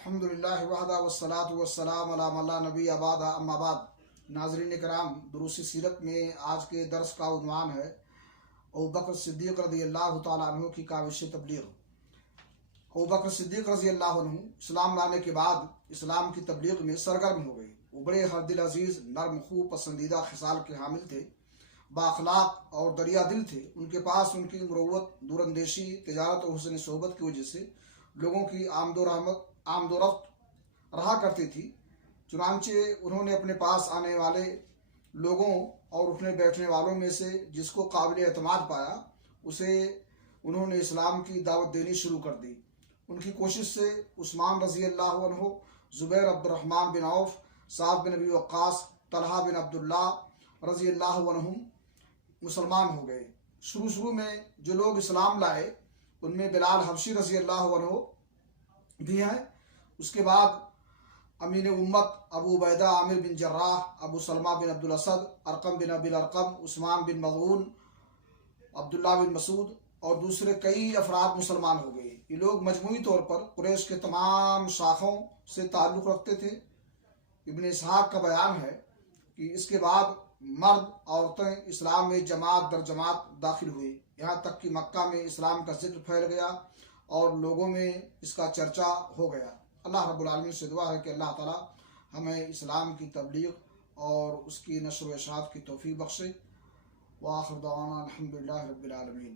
الحمدللہ وحدہ والصلاة والسلام علی من لا نبی بعدہ اما بعد۔ ناظرین کرام، دروس سیرت میں آج کے درس کا عنوان ہے ابوبکر صدیق رضی اللہ تعالیٰ عنہ کی کاوش تبلیغ۔ ابوبکر صدیق رضی اللہ عنہ اسلام لانے کے بعد اسلام کی تبلیغ میں سرگرم ہو گئے۔ وہ بڑے ہر دل عزیز، نرم خو، پسندیدہ خصال کے حامل تھے، بااخلاق اور دریا دل تھے۔ ان کے پاس ان کی مروت، دور اندیشی، تجارت اور حسن صحبت کی وجہ سے لوگوں کی آمد و رفت رہا کرتی تھی۔ چنانچہ انہوں نے اپنے پاس آنے والے لوگوں اور اٹھنے بیٹھنے والوں میں سے جس کو قابل اعتماد پایا اسے انہوں نے اسلام کی دعوت دینی شروع کر دی۔ ان کی کوشش سے عثمان رضی اللہ عنہ، زبیر عبد الرحمن بن عوف، سعد بن ابی وقاص، طلحہ بن عبداللہ رضی اللہ عنہم مسلمان ہو گئے۔ شروع میں جو لوگ اسلام لائے ان میں بلال حبشی رضی اللہ عنہ بھی ہیں۔ اس کے بعد امین امت ابو عبیدہ عامر بن جراح، ابو سلمہ بن عبد الاسد، ارقم بن ابی الارقم، عثمان بن مظعون، عبداللہ بن مسعود اور دوسرے کئی افراد مسلمان ہو گئے۔ یہ لوگ مجموعی طور پر قریش کے تمام شاخوں سے تعلق رکھتے تھے۔ ابن اسحاق کا بیان ہے کہ اس کے بعد مرد عورتیں اسلام میں جماعت در جماعت داخل ہوئے، یہاں تک کہ مکہ میں اسلام کا ذکر پھیل گیا اور لوگوں میں اس کا چرچا ہو گیا۔ اللہ رب العالمین سے دعا ہے کہ اللہ تعالی ہمیں اسلام کی تبلیغ اور اس کی نشر و اشاعت کی توفیق بخشے۔ وآخر دعوانا الحمدللہ رب العالمین۔